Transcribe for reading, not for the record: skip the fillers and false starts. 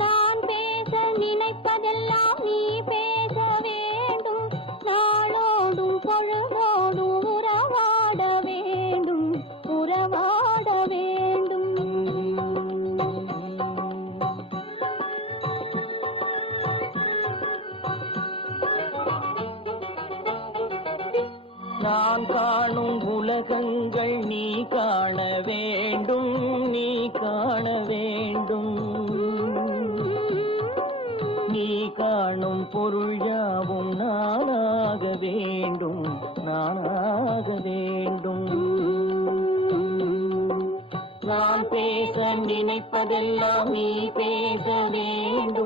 நான் பேச நினைப்பதெல்லாம் நீ பேச வேண்டும். நாளோடும் பொழுதோடும் உறவாட வேண்டும், உறவாட வேண்டும். நான் காணும் உலகங்கள் நீ காண வேண்டும், நீ காண வேண்டும். நீ காணும் பொருள் யாவும் நானாக வேண்டும், நானாக வேண்டும். நான் பேச நினைப்பதெல்லாம் நீ பேச வேண்டும்.